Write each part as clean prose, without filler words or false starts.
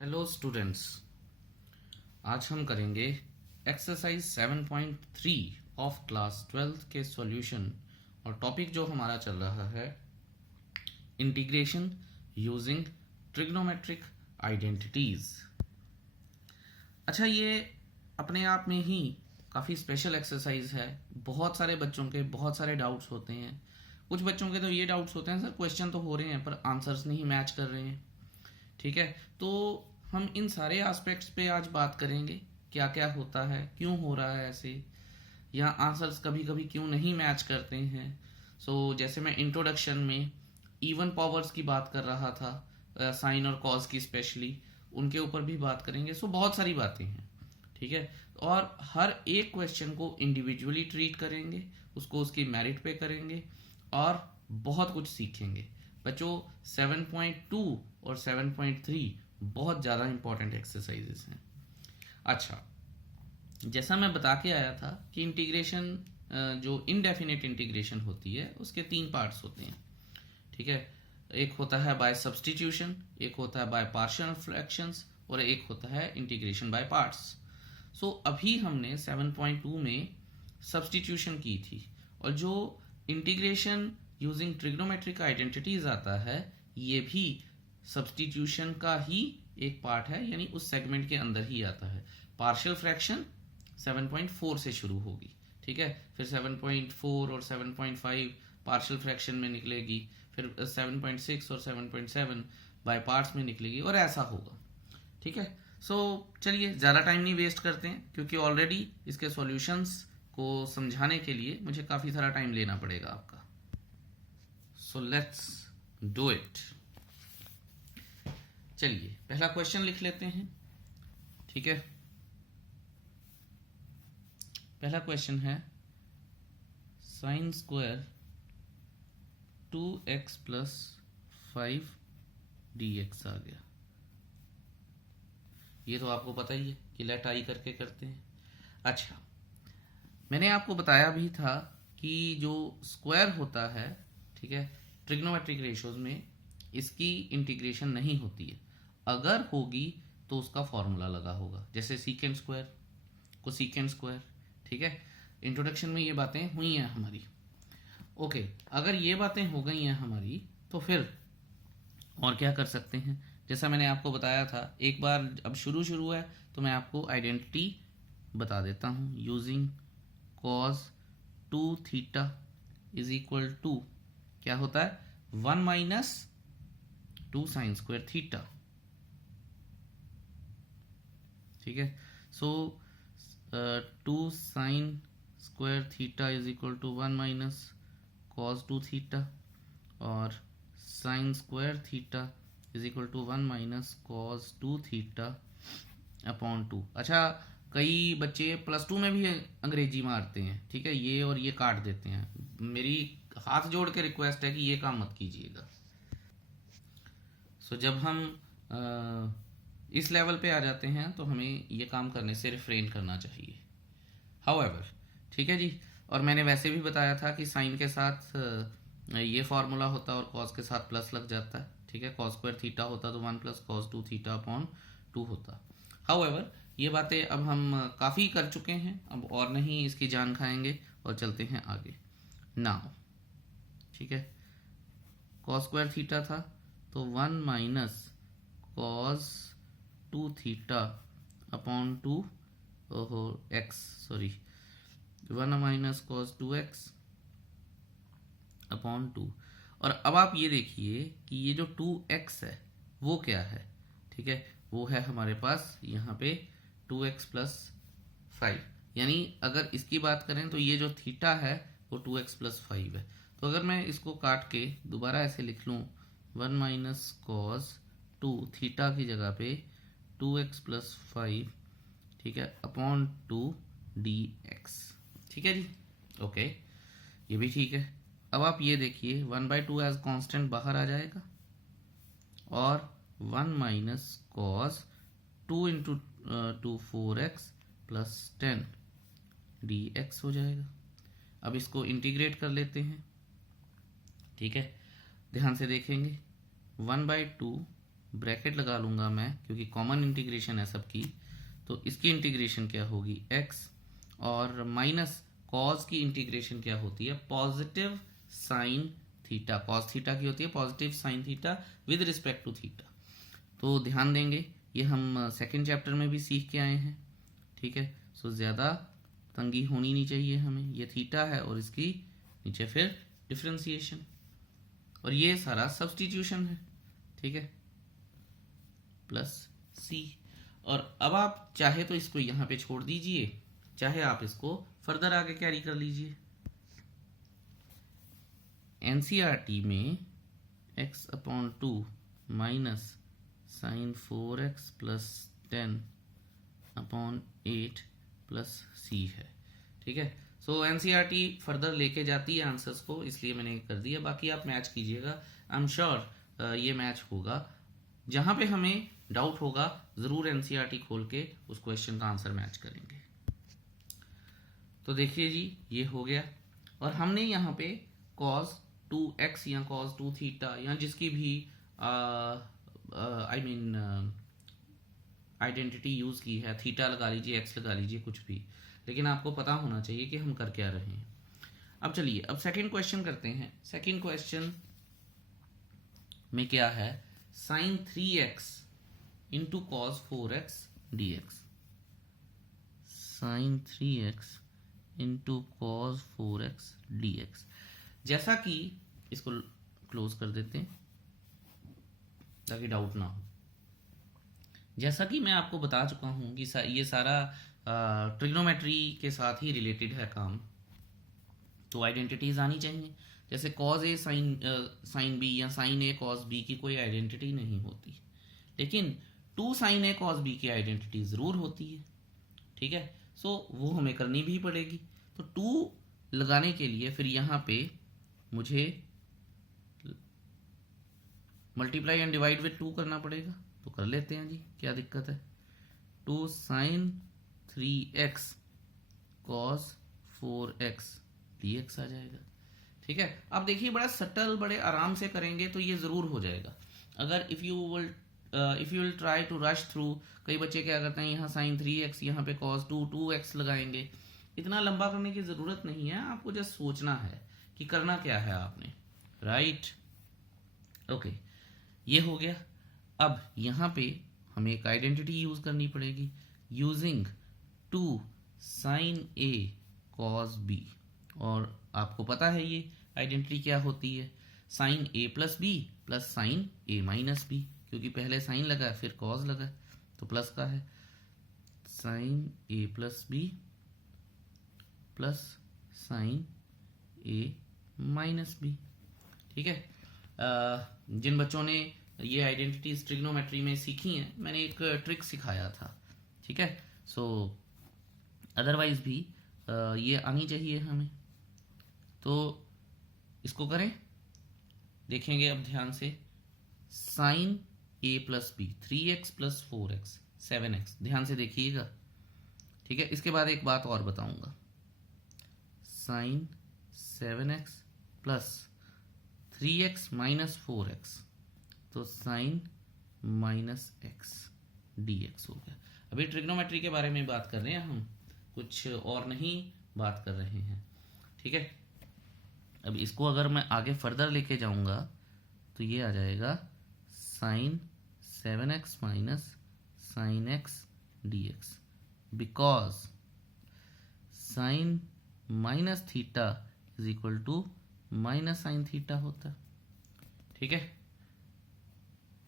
Hello students, आज हम करेंगे एक्सरसाइज 7.3 ऑफ क्लास 12 के सॉल्यूशन। और टॉपिक जो हमारा चल रहा है इंटीग्रेशन यूजिंग ट्रिग्नोमेट्रिक आइडेंटिटीज। अच्छा, ये अपने आप में ही काफ़ी स्पेशल एक्सरसाइज है। बहुत सारे बच्चों के बहुत सारे डाउट्स होते हैं। कुछ बच्चों के तो ये डाउट्स होते हैं, सर क्वेश्चन तो हो रहे हैं पर आंसर्स नहीं मैच कर रहे हैं। ठीक है, तो हम इन सारे एस्पेक्ट्स पे आज बात करेंगे। क्या क्या होता है, क्यों हो रहा है ऐसे, या आंसर्स कभी कभी क्यों नहीं मैच करते हैं। जैसे मैं इंट्रोडक्शन में इवन पावर्स की बात कर रहा था, साइन और कॉज की स्पेशली, उनके ऊपर भी बात करेंगे। बहुत सारी बातें हैं। ठीक है, और हर एक क्वेश्चन को इंडिविजुअली ट्रीट करेंगे, उसको उसकी मेरिट पे करेंगे और बहुत कुछ सीखेंगे। बच्चों, 7.2 और 7.3 बहुत ज़्यादा इंपॉर्टेंट एक्सरसाइजेस हैं। अच्छा, जैसा मैं बता के आया था कि इंटीग्रेशन, जो इनडेफिनेट इंटीग्रेशन होती है, उसके 3 पार्ट्स होते हैं। ठीक है, एक होता है बाय सब्सटीट्यूशन, एक होता है बाय पार्शियल फ्रैक्शंस और एक होता है इंटीग्रेशन बाय पार्ट्स। अभी हमने 7.2 में सब्सटीट्यूशन की थी, और जो इंटीग्रेशन यूजिंग ट्रिग्नोमेट्रिक आइडेंटिटीज आता है, ये भी सब्सटीट्यूशन का ही एक पार्ट है, यानी उस सेगमेंट के अंदर ही आता है। पार्शियल फ्रैक्शन 7.4 से शुरू होगी। ठीक है, फिर 7.4 और 7.5 पार्शियल फ्रैक्शन में निकलेगी, फिर 7.6 और 7.7 बाय पार्ट्स में निकलेगी, और ऐसा होगा। ठीक है, चलिए ज़्यादा टाइम नहीं वेस्ट करते हैं, क्योंकि ऑलरेडी इसके सॉल्यूशंस को समझाने के लिए मुझे काफ़ी सारा टाइम लेना पड़ेगा आपका। Let's do it. चलिए पहला क्वेश्चन लिख लेते हैं। ठीक है, पहला क्वेश्चन है sign square 2x plus 5 dx आ गया। ये तो आपको पता ही है कि लेट आई करके करते हैं। अच्छा, मैंने आपको बताया भी था कि जो स्क्वायर होता है, ठीक है, ट्रिग्नोमेट्रिक रेशियोज में इसकी इंटीग्रेशन नहीं होती है। अगर होगी तो उसका फॉर्मूला लगा होगा, जैसे सीकेंड स्क्वायर को सीकेंड स्क्वायर। ठीक है, इंट्रोडक्शन में ये बातें हुई हैं हमारी। ओके, अगर ये बातें हो गई हैं हमारी, तो फिर और क्या कर सकते हैं। जैसा मैंने आपको बताया था, एक बार अब शुरू है तो मैं आपको आइडेंटिटी बता देता हूँ। Using cos 2 theta is equal to क्या होता है, 1 माइनस 2 साइन स्क्वायर थीटा। ठीक है, 2 sine square theta is equal to 1 minus cos 2 theta, और sine square theta is equal to 1 minus cos 2 theta upon 2। अच्छा, कई बच्चे +2 में भी अंग्रेजी मारते हैं। ठीक है, ये और ये काट देते हैं। मेरी हाथ जोड़ के रिक्वेस्ट है कि ये काम मत कीजिएगा। जब हम इस लेवल पे आ जाते हैं तो हमें ये काम करने से रिफ्रेन करना चाहिए। हाउएवर, ठीक है जी। और मैंने वैसे भी बताया था कि साइन के साथ ये फॉर्मूला होता है और कॉस के साथ प्लस लग जाता है। ठीक है, कॉस स्क्वायर थीटा होता तो 1 प्लस कॉस 2 थीटा अपॉन 2 होता। हाउएवर, ये बातें अब हम काफ़ी कर चुके हैं, अब और नहीं इसकी जान खाएंगे और चलते हैं आगे। नाउ ठीक है, कॉस स्क्वायर थीटा था तो 1 minus cos 2 theta upon 2 x, sorry 1 minus cos 2x upon 2। और अब आप ये देखिए कि ये जो 2x है वो क्या है। ठीक है, वो है हमारे पास यहाँ पे 2x प्लस 5, यानी अगर इसकी बात करें तो ये जो थीटा है वो 2x प्लस 5 है। तो अगर मैं इसको काट के दोबारा ऐसे लिख लूँ, 1 माइनस कॉस 2 थीटा की जगह पे 2x प्लस 5, ठीक है, अपॉन 2 dx। ठीक है जी, ओके, ये भी ठीक है। अब आप ये देखिए 1/2 एज कांस्टेंट बाहर आ जाएगा, और 1 minus cos 2 into 2 4x plus 10 dx हो जाएगा। अब इसको इंटीग्रेट कर लेते हैं। ठीक है, ध्यान से देखेंगे, 1/2 ब्रैकेट लगा लूँगा मैं क्योंकि कॉमन इंटीग्रेशन है सबकी, तो इसकी इंटीग्रेशन क्या होगी x, और माइनस कॉस की इंटीग्रेशन क्या होती है positive sine theta, cos theta की होती है positive sine theta with respect to theta. तो ध्यान देंगे ये हम सेकंड चैप्टर में भी सीख के आए हैं, ठीक है। सो ज़्यादा तंगी होनी नहीं चाहिए हमें, ये थीटा है और इसकी नीचे फिर डिफ्रेंसिएशन, और ये सारा सब्सटीट्यूशन है, ठीक है, प्लस सी। और अब आप चाहे तो इसको यहाँ पे छोड़ दीजिए, चाहे आप इसको फर्दर आगे कैरी कर लीजिए। एनसीईआरटी में x/2 minus sine 4x plus 10/8 plus C है, ठीक है। सो एनसीईआरटी फर्दर लेके जाती है आंसर्स को, इसलिए मैंने कर दिया। बाकी आप मैच कीजिएगा, आई एम श्योर ये मैच होगा। जहाँ पे हमें डाउट होगा ज़रूर एनसीईआरटी खोल के उस क्वेश्चन का आंसर मैच करेंगे। तो देखिए जी ये हो गया, और हमने यहाँ पे cos 2x या cos 2 थीटा या जिसकी भी आई मीन आइडेंटिटी यूज़ की है, थीटा लगा लीजिए, x लगा लीजिए, कुछ भी, लेकिन आपको पता होना चाहिए कि हम कर क्या रहे हैं। अब चलिए अब सेकंड क्वेश्चन करते हैं। सेकंड क्वेश्चन में क्या है, sine 3x into cos 4x dx, sine 3x into cos 4x dx। जैसा कि इसको क्लोज कर देते हैं ताकि डाउट ना हो। जैसा कि मैं आपको बता चुका हूं कि ये सारा ट्रिग्नोमेट्री के साथ ही रिलेटेड है काम, तो आइडेंटिटीज आनी चाहिए। जैसे कॉज ए साइन बी या साइन ए कॉस बी की कोई आइडेंटिटी नहीं होती, लेकिन 2 साइन ए कॉस बी की आइडेंटिटी ज़रूर होती है, ठीक है। सो वो हमें करनी भी पड़ेगी। तो 2 लगाने के लिए फिर यहाँ पे मुझे मल्टीप्लाई एंड डिवाइड विद 2 करना पड़ेगा, तो कर लेते हैं जी, क्या दिक्कत है। 2 sign 3x cos 4x dx आ जाएगा, ठीक है। अब देखिए बड़ा सटल, बड़े आराम से करेंगे तो ये ज़रूर हो जाएगा। अगर if you will try to rush through, कई बच्चे क्या करते हैं यहाँ साइन 3x यहाँ पे कॉस 2x लगाएंगे। इतना लंबा करने की ज़रूरत नहीं है, आपको जस्ट सोचना है कि करना क्या है आपने, राइट। ओके, ये हो गया। अब यहाँ पे हमें एक आइडेंटिटी यूज़ करनी पड़ेगी, using 2 sine a cos b, और आपको पता है ये आइडेंटिटी क्या होती है, sine a plus B plus sine a minus B, क्योंकि पहले साइन लगा फिर कॉस लगा तो प्लस का है, sine a plus B plus sine a minus B, ठीक है। जिन बच्चों ने ये आइडेंटिटीज ट्रिग्नोमेट्री में सीखी हैं, मैंने एक ट्रिक सिखाया था, ठीक है। सो अदरवाइज भी ये आनी चाहिए हमें। तो इसको करें, देखेंगे अब ध्यान से। Sine a plus B 3x plus 4x 7x, ध्यान से देखिएगा, ठीक है। इसके बाद एक बात और बताऊंगा, sign 7x plus 3x minus 4x, तो साइन माइनस x dx हो गया। अभी ट्रिग्नोमेट्री के बारे में बात कर रहे हैं हम, कुछ और नहीं बात कर रहे हैं, ठीक है। अब इसको अगर मैं आगे फर्दर लेके जाऊंगा तो ये आ जाएगा sine 7x minus sine x dx, because sine minus theta is equal to minus sine theta होता, ठीक है।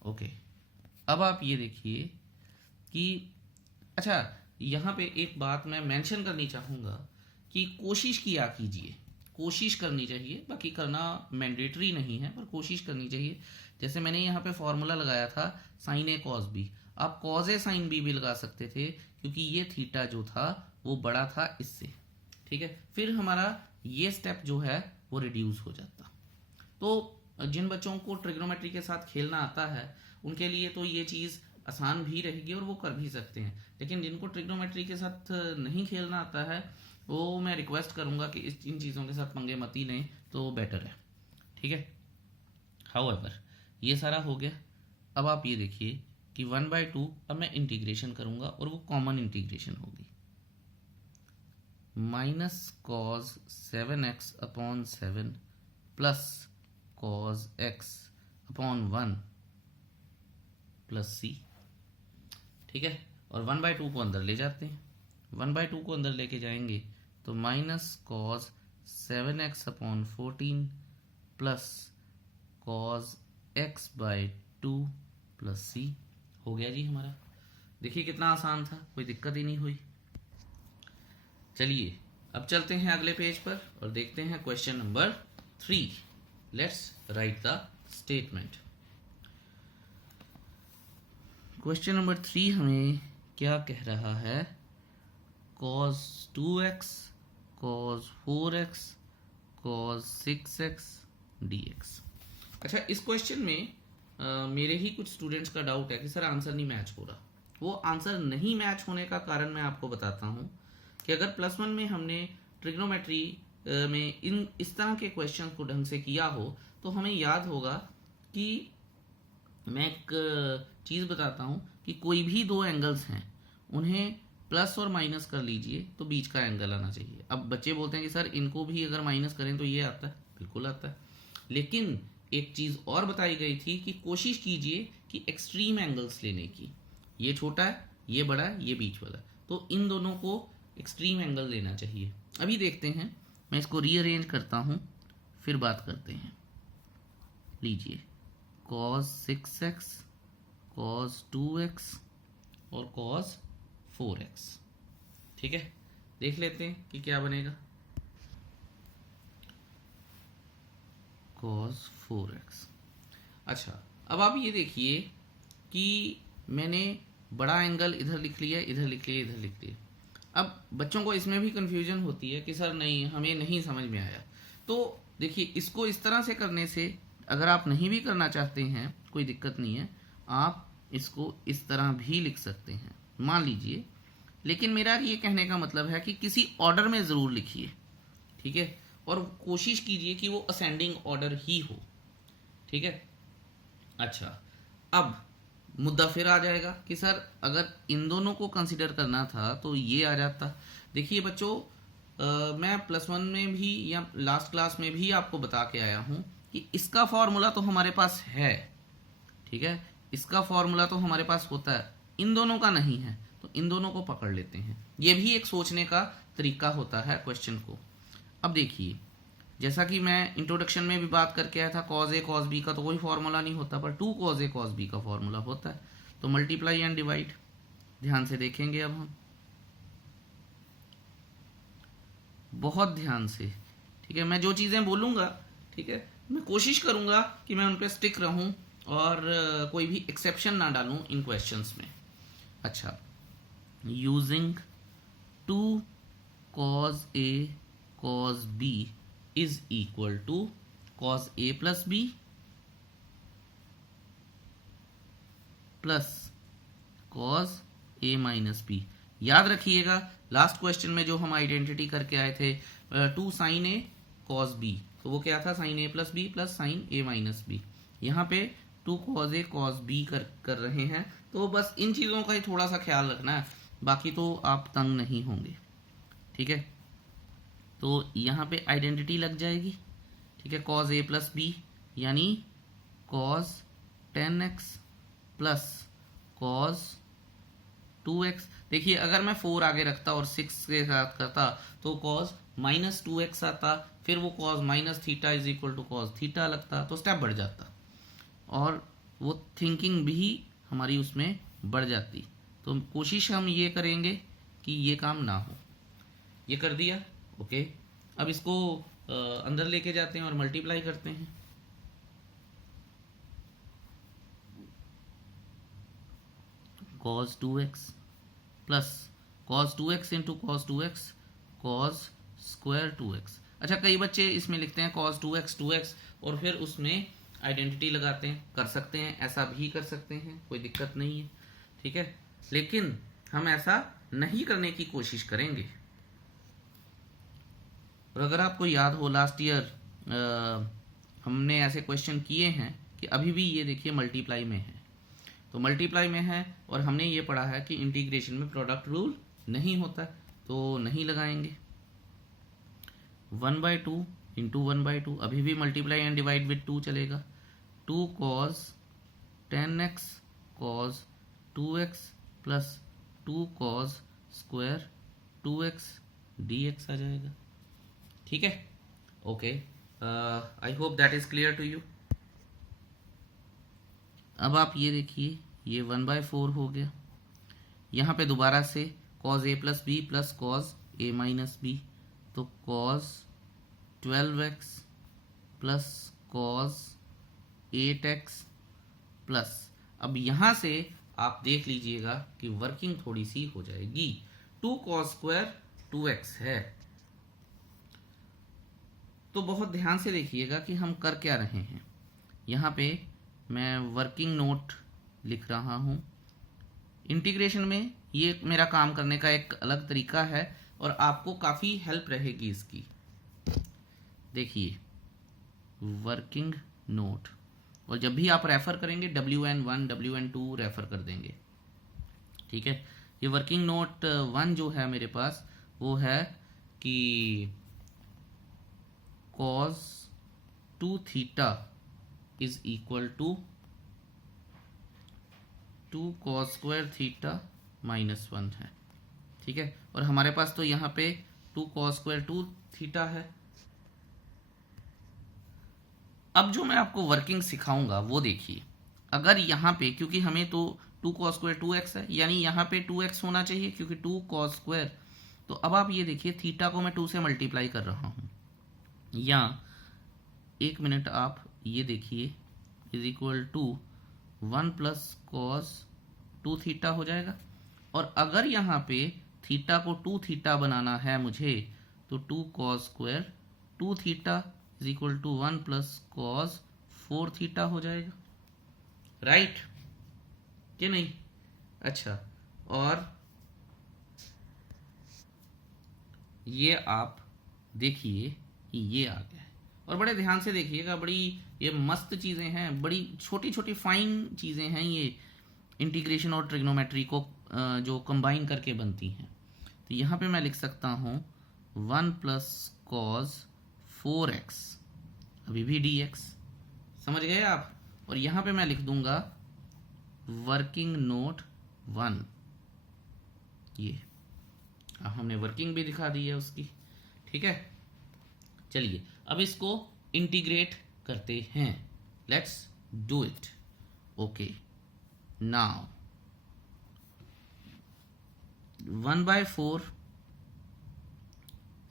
ओके, अब आप ये देखिए कि अच्छा, यहाँ पे एक बात मैं मेंशन करनी चाहूँगा कि कोशिश किया कीजिए, कोशिश करनी चाहिए, बाकी करना मैंडेटरी नहीं है पर कोशिश करनी चाहिए। जैसे मैंने यहाँ पे फॉर्मूला लगाया था साइन ए कॉस बी, आप कॉस ए साइन बी भी लगा सकते थे क्योंकि ये थीटा जो था वो बड़ा था इससे, ठीक है। फिर हमारा ये स्टेप जो है वो रिड्यूस हो जाता। तो जिन बच्चों को ट्रिग्नोमेट्री के साथ खेलना आता है उनके लिए तो ये चीज़ आसान भी रहेगी और वो कर भी सकते हैं, लेकिन जिनको ट्रिग्नोमेट्री के साथ नहीं खेलना आता है वो मैं रिक्वेस्ट करूंगा कि इन चीज़ों के साथ पंगे मत ही लें, तो बेटर है, ठीक है। हाउएवर ये सारा हो गया। अब आप ये देखिए कि 1/2 अब मैं इंटीग्रेशन करूंगा और वो कॉमन इंटीग्रेशन होगी, minus cos 7x upon 7 plus cos x upon 1 plus c। ठीक है, और 1/2 को अंदर ले जाते हैं, 1/2 को अंदर लेके जाएंगे तो minus cos 7x upon 14 plus cos x/2 plus c हो गया जी हमारा। देखिए कितना आसान था, कोई दिक्कत ही नहीं हुई। चलिए अब चलते हैं अगले पेज पर और देखते हैं question number 3। Let's write the statement. Question number 3 हमें क्या कह रहा है, cos 2x cos 4x cos 6x dx। अच्छा, इस क्वेश्चन में मेरे ही कुछ स्टूडेंट्स का डाउट है कि सर आंसर नहीं मैच हो रहा। वो आंसर नहीं मैच होने का कारण मैं आपको बताता हूँ कि अगर +1 में हमने ट्रिग्नोमेट्री में इस तरह के क्वेश्चन को ढंग से किया हो तो हमें याद होगा कि मैं एक चीज़ बताता हूँ कि कोई भी दो एंगल्स हैं उन्हें प्लस और माइनस कर लीजिए तो बीच का एंगल आना चाहिए। अब बच्चे बोलते हैं कि सर इनको भी अगर माइनस करें तो ये आता है, बिल्कुल आता है, लेकिन एक चीज़ और बताई गई थी कि कोशिश कीजिए कि एक्सट्रीम एंगल्स लेने की। ये छोटा है, ये बड़ा है, ये बीच वाला, तो इन दोनों को एक्सट्रीम एंगल लेना चाहिए। अभी देखते हैं, मैं इसको रीअरेंज करता हूँ फिर बात करते हैं। लीजिए cos 6x cos 2x और cos 4x। ठीक है, देख लेते हैं कि क्या बनेगा। cos 4x। अच्छा, अब आप ये देखिए कि मैंने बड़ा एंगल इधर लिख लिया, इधर लिख लिया, इधर लिख लिया। अब बच्चों को इसमें भी कंफ्यूजन होती है कि सर नहीं, हमें नहीं समझ में आया। तो देखिए, इसको इस तरह से करने से, अगर आप नहीं भी करना चाहते हैं कोई दिक्कत नहीं है, आप इसको इस तरह भी लिख सकते हैं, मान लीजिए। लेकिन मेरा ये कहने का मतलब है कि किसी ऑर्डर में ज़रूर लिखिए, ठीक है, और कोशिश कीजिए कि वो असेंडिंग ऑर्डर ही हो। ठीक है, अच्छा, अब मुद्दा फिर आ जाएगा कि सर अगर इन दोनों को कंसिडर करना था तो ये आ जाता। देखिए बच्चों, मैं +1 में भी या लास्ट क्लास में भी आपको बता के आया हूँ कि इसका फॉर्मूला तो हमारे पास है, ठीक है, इसका फॉर्मूला तो हमारे पास होता है, इन दोनों का नहीं है, तो इन दोनों को पकड़ लेते हैं। ये भी एक सोचने का तरीका होता है क्वेश्चन को। अब देखिए, जैसा कि मैं इंट्रोडक्शन में भी बात करके आया था, cos a cos b का तो कोई फॉर्मूला नहीं होता, पर 2 cos a cos b का फॉर्मूला होता है। तो मल्टीप्लाई एंड डिवाइड ध्यान से देखेंगे अब हम, बहुत ध्यान से। ठीक है, मैं जो चीज़ें बोलूँगा, ठीक है, मैं कोशिश करूँगा कि मैं उन पर स्टिक रहूँ और कोई भी एक्सेप्शन ना डालूँ इन क्वेश्चंस में। अच्छा, using 2 cos a cos b is equal to cos a plus b plus cos a minus b। याद रखिएगा, लास्ट क्वेश्चन में जो हम आइडेंटिटी करके आए थे 2 sin a cos b, तो वो क्या था, sin a plus b plus sin a minus b। यहाँ पे 2 cos a cos b कर रहे हैं, तो बस इन चीज़ों का ही थोड़ा सा ख्याल रखना है, बाकी तो आप तंग नहीं होंगे। ठीक है, तो यहाँ पे आइडेंटिटी लग जाएगी। ठीक है, cos a प्लस b यानी cos 10x plus cos 2x। देखिए, अगर मैं 4 आगे रखता और 6 के साथ करता तो cos माइनस 2x आता, फिर वो cos minus theta is equal to cos theta लगता, तो स्टेप बढ़ जाता और वो थिंकिंग भी हमारी उसमें बढ़ जाती। तो कोशिश हम ये करेंगे कि ये काम ना हो। ये कर दिया, ओके। अब इसको अंदर लेके जाते हैं और मल्टीप्लाई करते हैं। cos 2x plus cos 2x into cos 2x cos square 2x। अच्छा, कई बच्चे इसमें लिखते हैं cos 2x 2x और फिर उसमें आइडेंटिटी लगाते हैं, कर सकते हैं, ऐसा भी कर सकते हैं, कोई दिक्कत नहीं है। ठीक है, लेकिन हम ऐसा नहीं करने की कोशिश करेंगे। और अगर आपको याद हो, लास्ट ईयर हमने ऐसे क्वेश्चन किए हैं कि अभी भी ये देखिए मल्टीप्लाई में है, तो मल्टीप्लाई में है और हमने ये पढ़ा है कि इंटीग्रेशन में प्रोडक्ट रूल नहीं होता, तो नहीं लगाएंगे। 1/2 इंटू 1/2, अभी भी मल्टीप्लाई एंड डिवाइड विद 2 चलेगा। 2 cos 10x cos 2x plus 2 cos square 2x dx आ जाएगा। ठीक है, okay, I hope that is clear to you. अब आप ये देखिए, ये 1/4 हो गया। यहाँ पे दोबारा से cos a plus B plus cos a minus B, तो cos 12x plus cos 8x plus, अब यहाँ से आप देख लीजिएगा कि वर्किंग थोड़ी सी हो जाएगी। 2 cos स्क्वायर 2x है, तो बहुत ध्यान से देखिएगा कि हम कर क्या रहे हैं। यहाँ पे मैं वर्किंग नोट लिख रहा हूँ। इंटीग्रेशन में ये मेरा काम करने का एक अलग तरीका है और आपको काफ़ी हेल्प रहेगी इसकी। देखिए, वर्किंग नोट, और जब भी आप रेफ़र करेंगे WN1 WN2 रेफ़र कर देंगे। ठीक है, ये वर्किंग नोट 1 जो है मेरे पास वो है कि cos 2 theta is equal to 2 cos square theta minus 1 है। ठीक है, और हमारे पास तो यहाँ पे 2 cos स्क्वायर 2 थीटा है। अब जो मैं आपको वर्किंग सिखाऊंगा वो देखिए, अगर यहाँ पे, क्योंकि हमें तो 2 cos स्क्वायर 2x है, यानी यहाँ पे 2x होना चाहिए क्योंकि 2 cos स्क्वायर, तो अब आप ये देखिए थीटा को मैं 2 से मल्टीप्लाई कर रहा हूँ, या 1 मिनट आप ये देखिए, is equal to 1 plus cos 2 theta हो जाएगा। और अगर यहाँ पे थीटा को 2 थीटा बनाना है मुझे, तो 2 cos square 2 theta is equal to 1 plus cos 4 theta हो जाएगा। राइट कि नहीं? अच्छा, और ये आप देखिए ये आ गया है, और बड़े ध्यान से देखिएगा, बड़ी ये मस्त चीज़ें हैं, बड़ी छोटी छोटी फाइन चीज़ें हैं ये, इंटीग्रेशन और ट्रिग्नोमेट्री को जो कंबाइन करके बनती हैं। तो यहाँ पे मैं लिख सकता हूँ 1 प्लस cos 4x, अभी भी dx, समझ गए आप? और यहाँ पे मैं लिख दूंगा वर्किंग नोट 1, ये अब हमने वर्किंग भी दिखा दी है उसकी। ठीक है, चलिए अब इसको इंटीग्रेट करते हैं, let's do it. Okay, now 1/4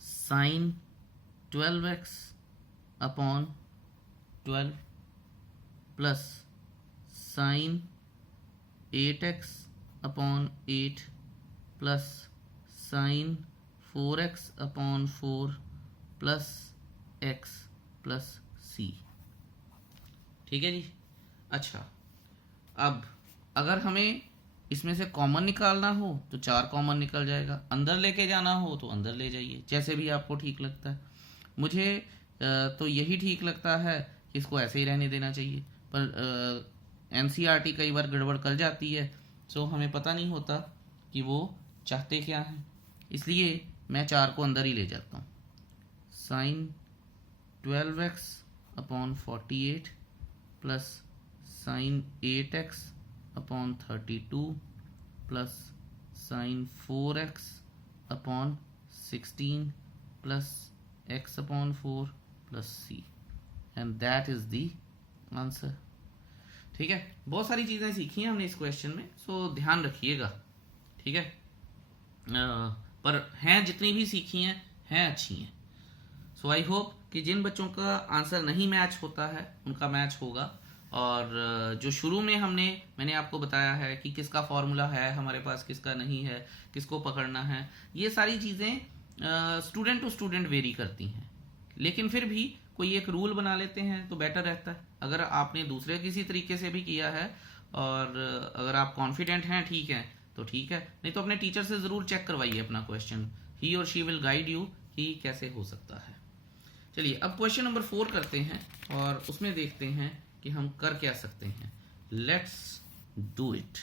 sine 12x upon 12 plus sine 8x upon 8 plus sine 4x upon 4 plus x plus c। ठीक है जी। अच्छा, अब अगर हमें इसमें से कॉमन निकालना हो तो 4 कॉमन निकल जाएगा, अंदर लेके जाना हो तो अंदर ले जाइए, जैसे भी आपको ठीक लगता है। मुझे तो यही ठीक लगता है कि इसको ऐसे ही रहने देना चाहिए, पर NCERT कई बार गड़बड़ कर जाती है, सो हमें पता नहीं होता कि वो चाहते क्या हैं, इसलिए मैं 4 को अंदर ही ले जाता हूँ। Sine 12x upon 48 plus sine 8x upon 32 plus sine 4x upon 16 plus x upon 4 plus c, and that is the answer. ठीक है, बहुत सारी चीज़ें सीखी हैं हमने इस क्वेश्चन में, सो ध्यान रखिएगा। ठीक है, पर हैं जितनी भी सीखी हैं अच्छी हैं। सो आई होप कि जिन बच्चों का आंसर नहीं मैच होता है उनका मैच होगा, और जो शुरू में मैंने आपको बताया है कि किसका फॉर्मूला है हमारे पास, किसका नहीं है, किसको पकड़ना है, ये सारी चीज़ें स्टूडेंट टू स्टूडेंट वेरी करती हैं, लेकिन फिर भी कोई एक रूल बना लेते हैं तो बेटर रहता है। अगर आपने दूसरे किसी तरीके से भी किया है और अगर आप कॉन्फिडेंट हैं, ठीक है तो ठीक है, नहीं तो अपने टीचर से ज़रूर चेक करवाइए अपना क्वेश्चन, ही और शी विल गाइड यू कि कैसे हो सकता है। चलिए अब क्वेश्चन नंबर 4 करते हैं और उसमें देखते हैं कि हम कर क्या सकते हैं। Let's do it.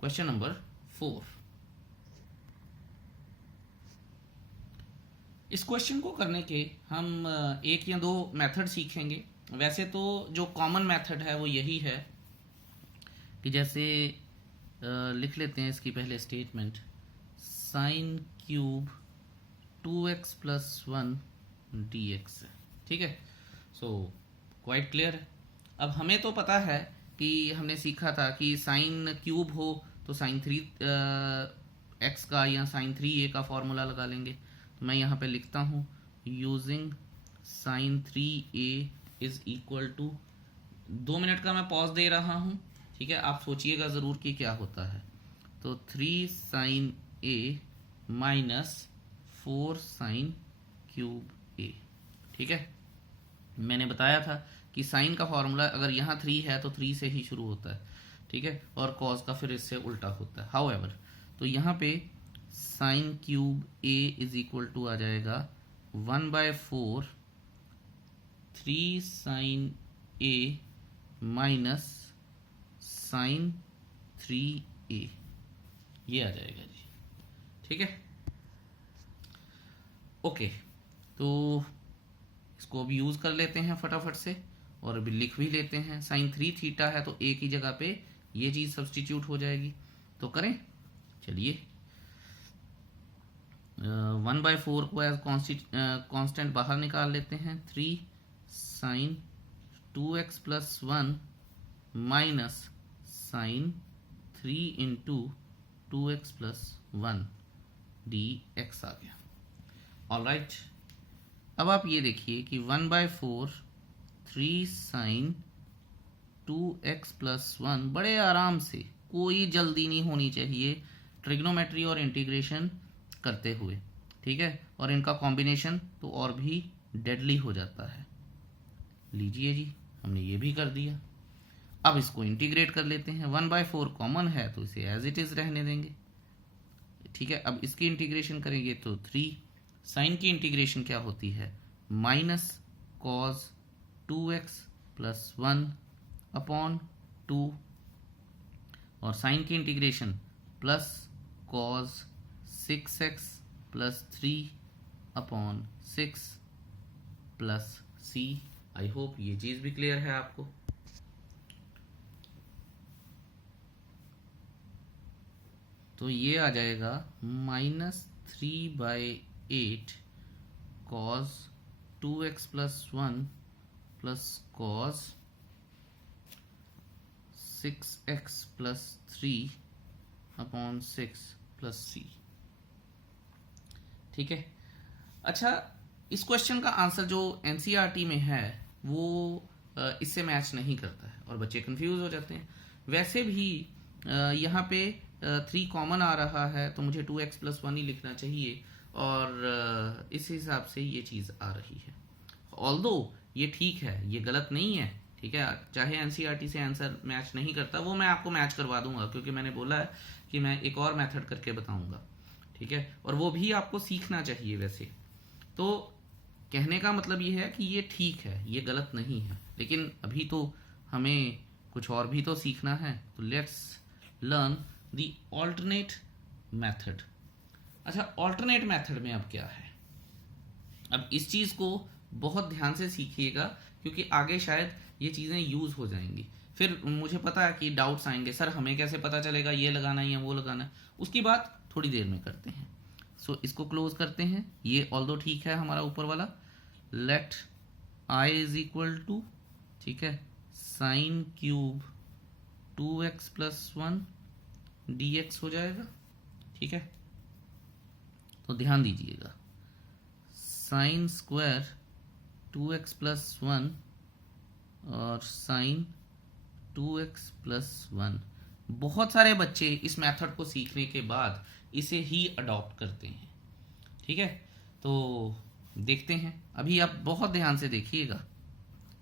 Question number 4। इस क्वेश्चन को करने के हम एक या दो मेथड सीखेंगे। वैसे तो जो कॉमन मेथड है वो यही है कि जैसे लिख लेते हैं इसकी पहले statement, sine cube 2x + 1 dx। ठीक है, सो क्वाइट क्लियर है। अब हमें तो पता है कि हमने सीखा था कि साइन क्यूब हो तो साइन 3x का या साइन 3a का फॉर्मूला लगा लेंगे। तो मैं यहाँ पे लिखता हूँ using sine 3a is equal to, 2 minute का मैं पॉज दे रहा हूँ। ठीक है, आप सोचिएगा ज़रूर कि क्या होता है। तो 3 sine a minus 4 sine cube a। ठीक है, मैंने बताया था कि साइन का फॉर्मूला अगर यहाँ 3 है तो 3 से ही शुरू होता है। ठीक है, और कॉस का फिर इससे उल्टा होता है। हाउएवर, तो यहाँ पे sine cube a is equal to आ जाएगा 1/4 3 sine a minus sign 3a, ये आ जाएगा जी। ठीक है, ओके, तो इसको अभी यूज कर लेते हैं फटाफट से और अभी लिख भी लेते हैं। साइन 3 थीटा है तो a की जगह पे ये चीज सब्सटीट्यूट हो जाएगी। तो करें, चलिए 1/4 को एज कांस्टेंट बाहर निकाल लेते हैं। 3 sine 2x + 1 minus sine 3 into 2x + 1 dx आ गया। ऑलराइट, अब आप ये देखिए कि 1/4 3 साइन 2x + 1, बड़े आराम से, कोई जल्दी नहीं होनी चाहिए ट्रिग्नोमेट्री और इंटीग्रेशन करते हुए। ठीक है, और इनका कॉम्बिनेशन तो और भी डेडली हो जाता है। लीजिए जी, हमने ये भी कर दिया। अब इसको इंटीग्रेट कर लेते हैं। 1/4 कॉमन है तो इसे एज इट इज रहने देंगे। ठीक है, अब इसकी इंटीग्रेशन करेंगे तो 3 साइन की इंटीग्रेशन क्या होती है, माइनस कॉस 2x + 1 अपॉन 2, और साइन की integration plus cos 6x + 3 upon 6 plus c। I hope ये चीज भी क्लियर है आपको। तो ये आ जाएगा -3/8 cos 2x + 1 plus cos 6x + 3 upon 6 plus c। ठीक है, अच्छा, इस क्वेश्चन का आंसर जो एनसीईआरटी में है वो इससे मैच नहीं करता है और बच्चे कंफ्यूज हो जाते हैं। वैसे भी यहाँ पे 3 कॉमन आ रहा है तो मुझे 2x + 1 ही लिखना चाहिए, और इस हिसाब से ये चीज़ आ रही है। ऑल्दो ये ठीक है, ये गलत नहीं है। ठीक है, चाहे एनसीईआरटी से आंसर मैच नहीं करता, वो मैं आपको मैच करवा दूंगा, क्योंकि मैंने बोला है कि मैं एक और मेथड करके बताऊंगा। ठीक है, और वो भी आपको सीखना चाहिए। वैसे तो कहने का मतलब ये है कि ये ठीक है, ये गलत नहीं है, लेकिन अभी तो हमें कुछ और भी तो सीखना है। तो let's learn the alternate method. अच्छा, ऑल्टरनेट मेथड में अब क्या है, अब इस चीज़ को बहुत ध्यान से सीखिएगा, क्योंकि आगे शायद ये चीज़ें यूज़ हो जाएंगी। फिर मुझे पता है कि डाउट्स आएंगे, सर हमें कैसे पता चलेगा ये लगाना है या वो लगाना है। उसकी बात थोड़ी देर में करते हैं। सो इसको क्लोज करते हैं। ये ऑल्दो ठीक है हमारा ऊपर वाला, let i is equal to, ठीक है, साइन क्यूब 2x + 1 dx हो जाएगा। ठीक है, तो ध्यान दीजिएगा, साइन स्क्वायर 2x + 1 और साइन 2x + 1। बहुत सारे बच्चे इस मेथड को सीखने के बाद इसे ही अडॉप्ट करते हैं। ठीक है, तो देखते हैं। अभी आप बहुत ध्यान से देखिएगा।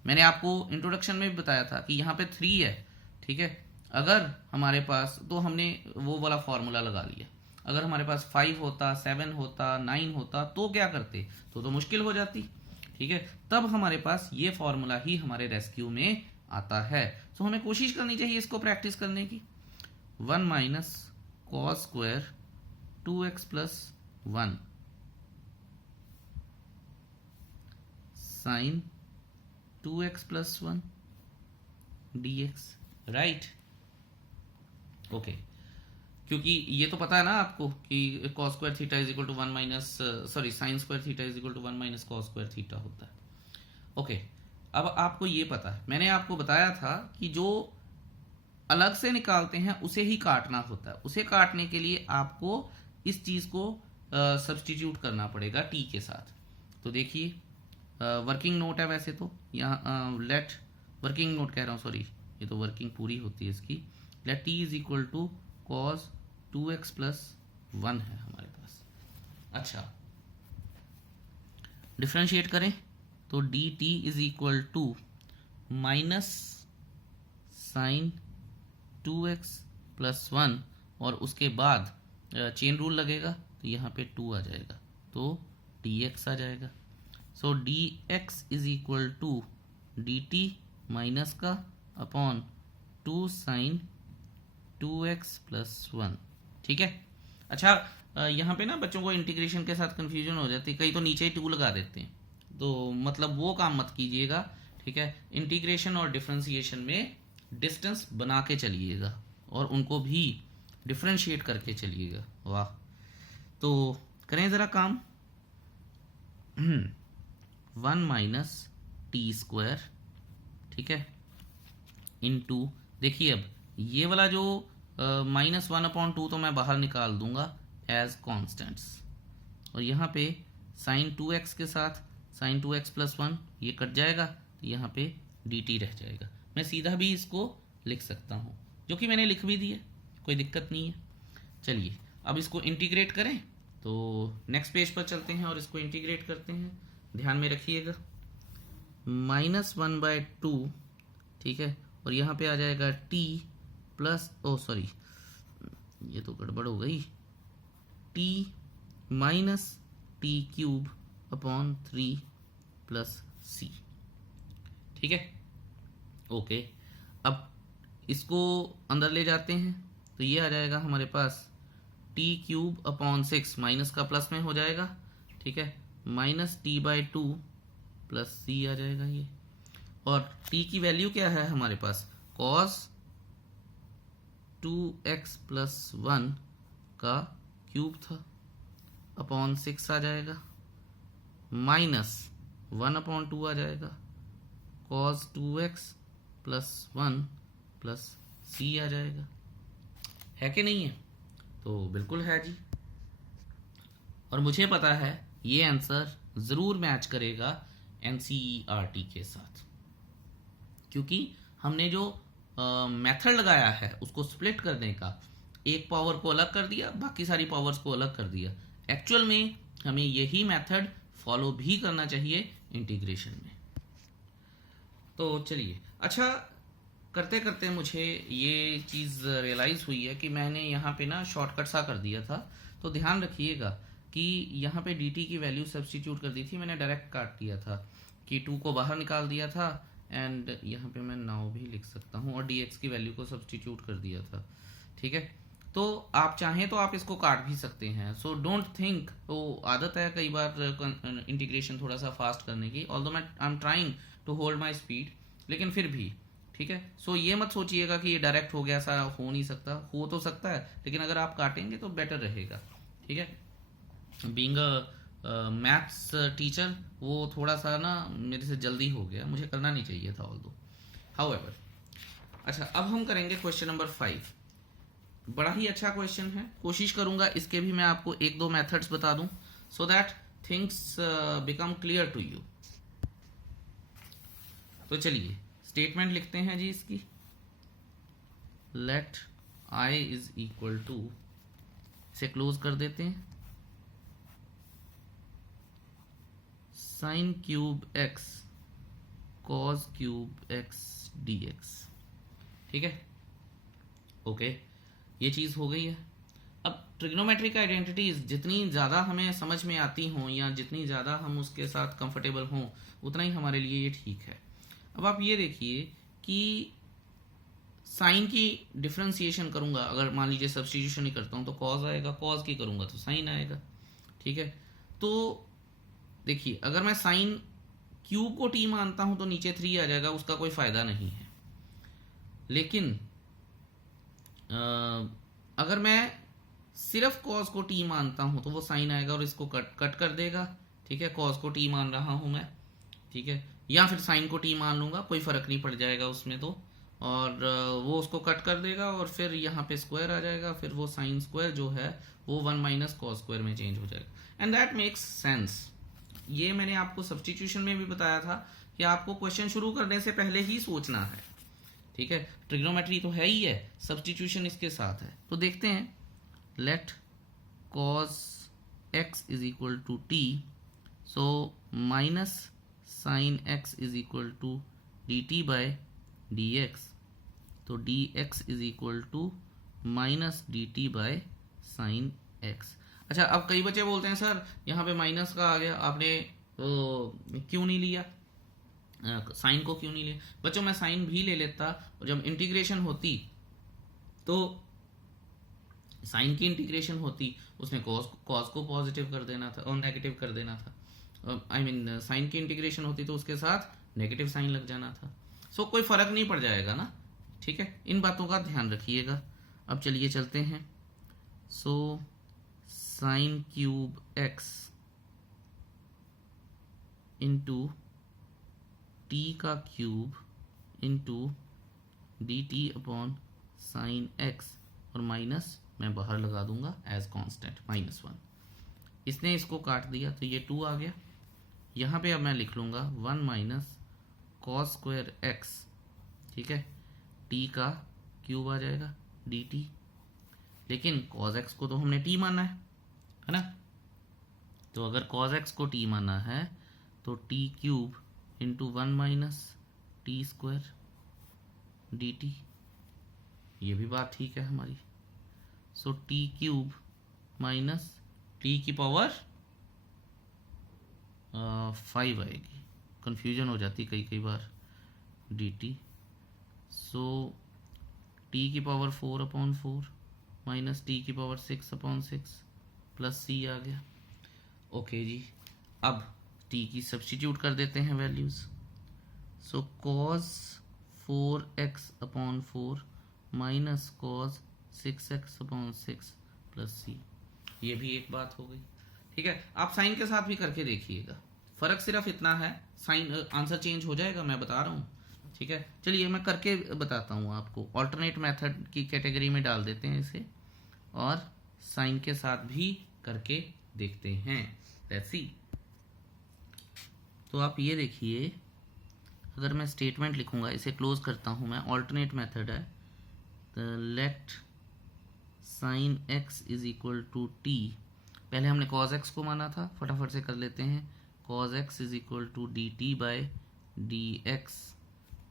मैंने आपको इंट्रोडक्शन में भी बताया था कि यहाँ पे 3 है। ठीक है, अगर हमारे पास, तो हमने वो वाला फॉर्मूला लगा लिया। अगर हमारे पास 5 होता, 7 होता, 9 होता तो क्या करते, तो मुश्किल हो जाती। ठीक है, तब हमारे पास ये फॉर्मूला ही हमारे रेस्क्यू में आता है। तो हमें कोशिश करनी चाहिए इसको प्रैक्टिस करने की। 1 minus cos square 2x plus 1 sine 2x plus 1 dx, right. Okay, क्योंकि ये तो पता है ना आपको कि cos square theta is equal to 1 minus sorry sine square theta is equal to 1 minus cos square theta होता है। ओके, अब आपको ये पता है, मैंने आपको बताया था कि जो अलग से निकालते हैं उसे ही काटना होता है। उसे काटने के लिए आपको इस चीज को सब्सटीट्यूट करना पड़ेगा टी के साथ। तो देखिए वर्किंग नोट है वैसे तो, यहाँ लेट वर्किंग नोट कह रहा हूँ, सॉरी ये तो वर्किंग पूरी होती है इसकी। Let T is equal to cos 2x plus 1 है हमारे पास। अच्छा, डिफ्रेंशिएट करें तो D T is equal to minus sine 2x plus 1 और उसके बाद चेन रूल लगेगा तो यहाँ पे 2 आ जाएगा, तो dx आ जाएगा। So dx is equal to dt minus का अपॉन 2 साइन 2x प्लस 1, ठीक है। अच्छा, यहाँ पे ना बच्चों को इंटीग्रेशन के साथ कंफ्यूजन हो जाती है, कई तो नीचे ही 2 लगा देते हैं, तो मतलब वो काम मत कीजिएगा, ठीक है। इंटीग्रेशन और डिफरेंशिएशन में डिस्टेंस बना के चलिएगा और उनको भी डिफरेंशिएट करके चलिएगा। वाह, तो करें ज़रा काम। 1 माइनस टी स्क्वायर, ठीक है, इनटू, देखिए अब ये वाला जो -1/2 तो मैं बाहर निकाल दूंगा एज कॉन्स्टेंट्स, और यहाँ पे साइन 2x के साथ साइन 2x प्लस 1 ये कट जाएगा, तो यहाँ पे dt रह जाएगा। मैं सीधा भी इसको लिख सकता हूँ, जो कि मैंने लिख भी दिया, कोई दिक्कत नहीं है। चलिए अब इसको इंटीग्रेट करें, तो नेक्स्ट पेज पर चलते हैं और इसको इंटीग्रेट करते हैं। ध्यान में रखिएगा -1/2, ठीक है, और यहाँ पे आ जाएगा t प्लस, ओ सॉरी ये तो गड़बड़ हो गई, t minus T cube upon 3 plus c, ठीक है। ओके, अब इसको अंदर ले जाते हैं तो ये आ जाएगा हमारे पास टी क्यूब अपॉन 6, माइनस का प्लस में हो जाएगा, ठीक है, -t/2 प्लस c आ जाएगा ये। और t की वैल्यू क्या है हमारे पास, cos 2x प्लस 1 का क्यूब था, अपॉन 6 आ जाएगा, -1/2 आ जाएगा, cos 2x plus 1 plus c आ जाएगा। है कि नहीं है? तो बिल्कुल है जी, और मुझे पता है ये आंसर ज़रूर मैच करेगा NCERT के साथ, क्योंकि हमने जो मेथड लगाया है उसको स्प्लिट करने का, एक पावर को अलग कर दिया, बाकी सारी पावर्स को अलग कर दिया। एक्चुअल में हमें यही मेथड फॉलो भी करना चाहिए इंटीग्रेशन में। तो चलिए, अच्छा करते करते मुझे ये चीज़ रियलाइज़ हुई है कि मैंने यहाँ पे ना शॉर्टकट सा कर दिया था। तो ध्यान रखिएगा कि यहाँ पे dt की वैल्यू सब्स्टिट्यूट कर दी थी, मैंने डायरेक्ट काट दिया था कि 2 को बाहर निकाल दिया था, एंड यहाँ पे मैं नाउ भी लिख सकता हूँ, और dx की वैल्यू को सब्स्टिट्यूट कर दिया था, ठीक है। तो आप चाहें तो आप इसको काट भी सकते हैं, सो डोंट थिंक, तो आदत है कई बार इंटीग्रेशन थोड़ा सा फास्ट करने की, ऑल्दो मैं I am trying to hold my speed, लेकिन फिर भी ठीक है। सो ये मत सोचिएगा कि ये डायरेक्ट हो गया, ऐसा हो नहीं सकता, हो तो सकता है, लेकिन अगर आप काटेंगे तो बेटर रहेगा, ठीक है। बीइंग अ मैथ्स टीचर वो थोड़ा सा ना मेरे से जल्दी हो गया, मुझे करना नहीं चाहिए था ऑल्दो, हाउएवर। अच्छा, अब हम करेंगे क्वेश्चन नंबर 5। बड़ा ही अच्छा क्वेश्चन है, कोशिश करूंगा इसके भी मैं आपको 1-2 मेथड्स बता दूं, so that things become clear to you. तो चलिए स्टेटमेंट लिखते हैं जी इसकी। Let i is equal to, इसे क्लोज कर देते हैं, sine cube x cos cube x dx, ठीक है। ओके, ये चीज हो गई है। अब ट्रिग्नोमेट्रिक आइडेंटिटीज जितनी ज़्यादा हमें समझ में आती हों या जितनी ज़्यादा हम उसके साथ कंफर्टेबल हों, उतना ही हमारे लिए ये ठीक है। अब आप ये देखिए कि साइन की डिफ्रेंसिएशन करूंगा, अगर मान लीजिए सब्स्टिट्यूशन ही करता हूँ तो कॉज आएगा, कॉज की करूंगा तो साइन आएगा। ठीक है, तो देखिए अगर मैं साइन क्यूब को टी मानता हूं तो नीचे 3 आ जाएगा, उसका कोई फायदा नहीं है। लेकिन अगर मैं सिर्फ कॉस को टी मानता हूं तो वो साइन आएगा और इसको कट कट कर देगा। ठीक है, कॉस को टी मान रहा हूं मैं, ठीक है, या फिर साइन को टी मान लूंगा, कोई फर्क नहीं पड़ जाएगा उसमें तो। और वो उसको कट कर देगा और फिर यहाँ पे स्क्वायर आ जाएगा, फिर वो साइन स्क्वायर जो है वो 1 माइनस कॉस स्क्वायर में चेंज हो जाएगा। And that makes sense. ये मैंने आपको सब्स्टिट्यूशन में भी बताया था कि आपको क्वेश्चन शुरू करने से पहले ही सोचना है। ठीक है, ट्रिग्नोमेट्री तो है ही है, सब्स्टिट्यूशन इसके साथ है। तो देखते हैं, let cos x is equal to T, so minus sine x is equal to D T by D X, तो D X is equal to minus D T by sine X. अच्छा, अब कई बच्चे बोलते हैं सर यहाँ पे minus का आ गया, आपने क्यों नहीं लिया, साइन को क्यों नहीं लिया? बच्चों मैं साइन भी ले लेता, और जब इंटीग्रेशन होती तो साइन की इंटीग्रेशन होती उसमें कॉस को पॉजिटिव कर देना था और नेगेटिव कर देना था। आई मीन साइन की इंटीग्रेशन होती तो उसके साथ नेगेटिव साइन लग जाना था। सो कोई फर्क नहीं पड़ जाएगा ना। ठीक है, इन बातों का ध्यान रखिएगा। अब चलिए चलते हैं। So sine cube X into T का cube into D T upon sine X, और माइनस मैं बाहर लगा दूंगा एज कांस्टेंट -1। इसने इसको काट दिया तो ये 2 आ गया। यहाँ पे अब मैं लिख लूँगा 1 माइनस कॉस स्क्वायर एक्स, ठीक है, टी का क्यूब आ जाएगा डी टी। लेकिन कॉस एक्स को तो हमने टी माना है ना, तो अगर कॉस एक्स को टी माना है तो T cube into 1 minus T square D T, ये भी बात ठीक है हमारी। So T cube minus T की पावर 5 आएगी, कंफ्यूजन हो जाती कई बार, डी टी। सो टी की पावर 4/4 माइनस टी की पावर 6/6 प्लस सी आ गया। ओके जी, अब टी की सब्स्टिट्यूट कर देते हैं values. So cos 4x/4 minus cos 6x/6 plus C, ये भी एक बात हो गई। ठीक है, आप साइन के साथ भी करके देखिएगा, फर्क सिर्फ इतना है, साइन आंसर चेंज हो जाएगा, मैं बता रहा हूँ। ठीक है, चलिए मैं करके बताता हूँ आपको। ऑल्टरनेट मेथड की कैटेगरी में डाल देते हैं इसे, और साइन के साथ भी करके देखते हैं। Let's see. तो आप ये देखिए, अगर मैं स्टेटमेंट लिखूंगा, इसे क्लोज करता हूँ मैं, ऑल्टरनेट मेथड है, तो let sine X is equal to T, पहले हमने कॉज एक्स को माना था, फटाफट से कर लेते हैं। Cos X is equal to D T by D X,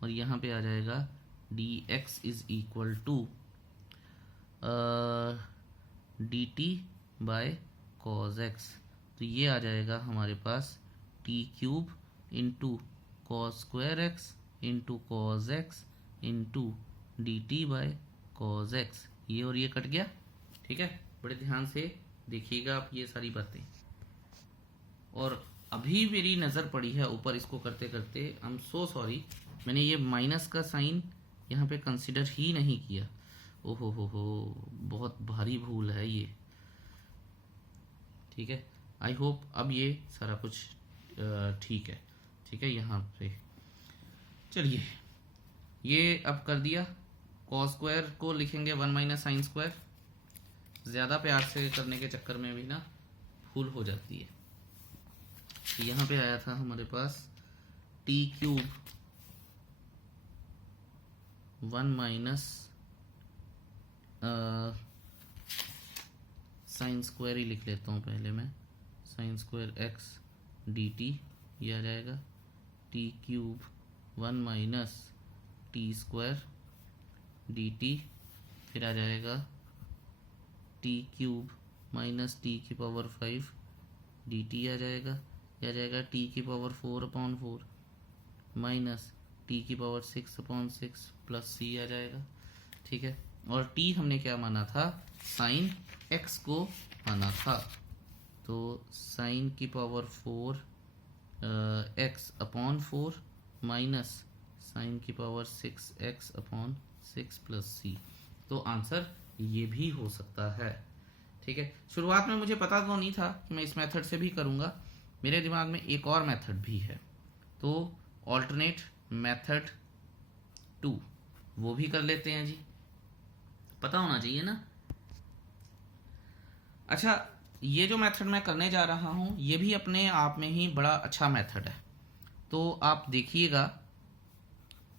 और यहाँ पे आ जाएगा D X is equal to D T by cos X, तो ये आ जाएगा हमारे पास T cube into cos square X into cos X into D T by cos X, ये और ये कट गया। ठीक है, बड़े ध्यान से देखिएगा आप ये सारी बातें। और अभी मेरी नज़र पड़ी है ऊपर इसको करते करते, आई एम सो सॉरी, मैंने ये माइनस का साइन यहाँ पे कंसिडर ही नहीं किया। ओहो हो, बहुत भारी भूल है ये। ठीक है, आई होप अब ये सारा कुछ ठीक है। ठीक है, यहाँ पे चलिए ये अब कर दिया। कॉस स्क्वायर को लिखेंगे 1 माइनस साइन स्क्वायर, ज़्यादा प्यार से करने के चक्कर में भी ना भूल हो जाती है। तो यहाँ पे आया था हमारे पास T cube 1 minus sine square ही लिख लेता हूँ पहले मैं, sine square X D T, ये आ जाएगा T cube 1 minus T square D T, फिर आ जाएगा टी क्यूब माइनस टी की पावर 5 डी टी आ जाएगा, यह आ जाएगा टी की पावर 4/4 माइनस टी की पावर 6/6 प्लस सी आ जाएगा। ठीक है, और t हमने क्या माना था, साइन x को माना था। तो साइन की power 4 x upon 4 minus sine की power 6x upon 6 plus c। तो आंसर ये भी हो सकता है। ठीक है, शुरुआत में मुझे पता तो नहीं था कि मैं इस मेथड से भी करूँगा, मेरे दिमाग में एक और मेथड भी है, तो ऑल्टरनेट मेथड 2 वो भी कर लेते हैं जी, पता होना चाहिए ना। अच्छा, ये जो मेथड मैं करने जा रहा हूँ ये भी अपने आप में ही बड़ा अच्छा मेथड है, तो आप देखिएगा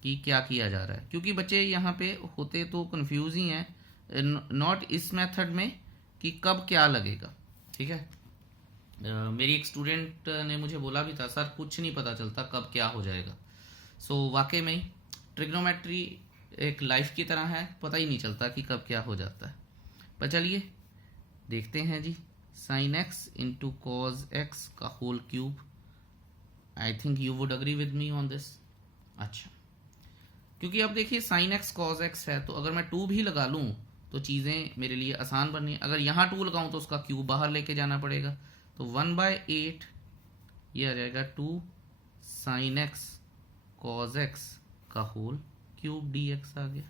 कि क्या किया जा रहा है, क्योंकि बच्चे यहाँ पे होते तो कंफ्यूज ही हैं, नॉट इस मेथड में कि कब क्या लगेगा। ठीक है, मेरी एक स्टूडेंट ने मुझे बोला भी था, सर कुछ नहीं पता चलता कब क्या हो जाएगा। सो वाकई में ट्रिग्नोमेट्री एक लाइफ की तरह है, पता ही नहीं चलता कि कब क्या हो जाता है। पर चलिए देखते हैं जी, sine X into cos X का whole cube. I think you would agree with me on this. अच्छा, क्योंकि अब देखिए साइन एक्स कॉज एक्स है, तो अगर मैं 2 भी लगा लूँ तो चीज़ें मेरे लिए आसान बननी है। अगर यहाँ 2 लगाऊँ तो उसका क्यूब बाहर लेके जाना पड़ेगा, तो 1/8 ये आ जाएगा 2 साइन एक्स कॉज एक्स का होल क्यूब dx आ गया।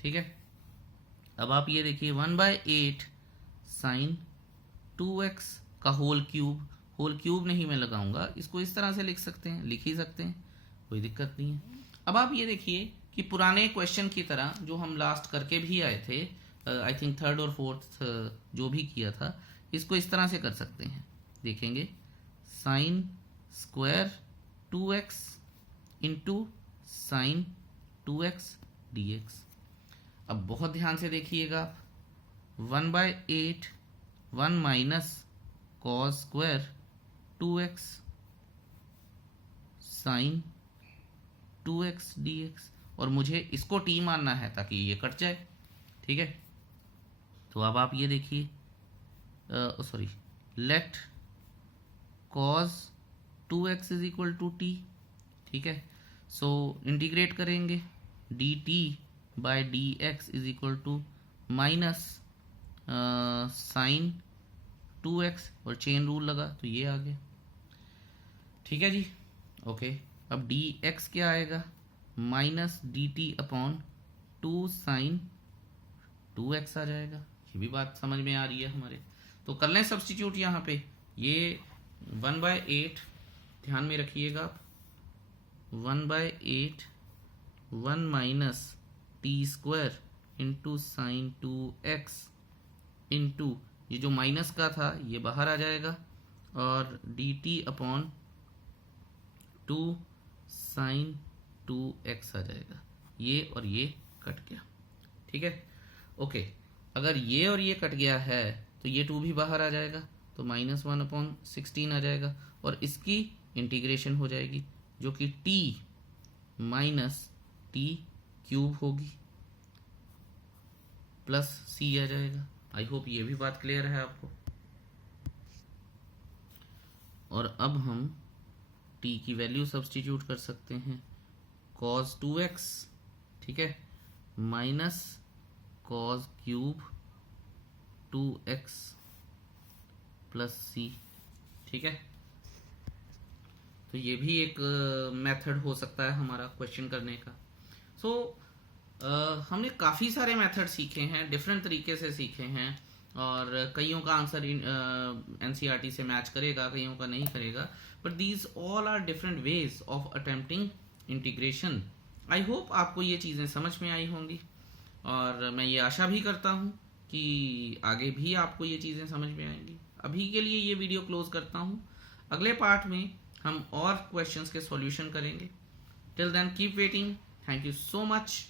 ठीक है, अब आप ये देखिए 1/8 साइन 2x का होल क्यूब नहीं मैं लगाऊंगा, इसको इस तरह से लिख सकते हैं, लिख ही सकते हैं, कोई दिक्कत नहीं है। अब आप ये देखिए कि पुराने क्वेश्चन की तरह जो हम लास्ट करके भी आए थे, आई थिंक 3rd और 4th जो भी किया था, इसको इस तरह से कर सकते हैं। देखेंगे sine square 2x into sine 2x dx। अब बहुत ध्यान से देखिएगा, 1/8 1 minus cos square 2x sine 2x dx, और मुझे इसको t मानना है ताकि ये कट जाए। ठीक है, तो अब आप ये देखिए, sorry, let cos 2x is equal to t। ठीक है, सो इंटीग्रेट करेंगे, dt by dx is equal to minus sine 2x, और चेन रूल लगा तो ये आ गया। ठीक है जी, ओके। अब dx क्या आएगा, minus dt upon 2 sine 2x आ जाएगा। ये भी बात समझ में आ रही है हमारे, तो कर लें सब्स्टिट्यूट यहाँ पे। ये 1/8 ध्यान में रखिएगा, 1/8 1 minus T square into sine 2x into ये जो माइनस का था ये बाहर आ जाएगा, और dt अपॉन 2 साइन 2x आ जाएगा। ये और ये कट गया। ठीक है, ओके। अगर ये और ये कट गया है तो ये 2 भी बाहर आ जाएगा, तो -1 अपॉन 16 आ जाएगा, और इसकी इंटीग्रेशन हो जाएगी जो कि t माइनस टी क्यूब होगी, प्लस c आ जाएगा। आई होप ये भी बात क्लियर है आपको। और अब हम t की वैल्यू सब्स्टिट्यूट कर सकते हैं, cos 2x, ठीक है, minus cos cube 2x plus c। ठीक है, तो ये भी एक मेथड हो सकता है हमारा क्वेश्चन करने का। सो हमने काफ़ी सारे मेथड सीखे हैं, डिफरेंट तरीके से सीखे हैं, और कईयों का आंसर एनसीईआरटी से मैच करेगा, कईयों का नहीं करेगा, but these all are different ways of attempting integration. I hope आपको ये चीज़ें समझ में आई होंगी, और मैं ये आशा भी करता हूँ कि आगे भी आपको ये चीज़ें समझ में आएंगी। अभी के लिए ये वीडियो क्लोज करता हूँ, अगले पार्ट में हम और क्वेश्चंस के सॉल्यूशन करेंगे। Till then keep waiting. Thank you so much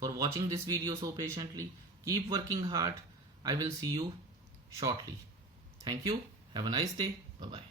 for watching this video so patiently. Keep working hard. I will see you shortly. Thank you. Have a nice day. Bye bye.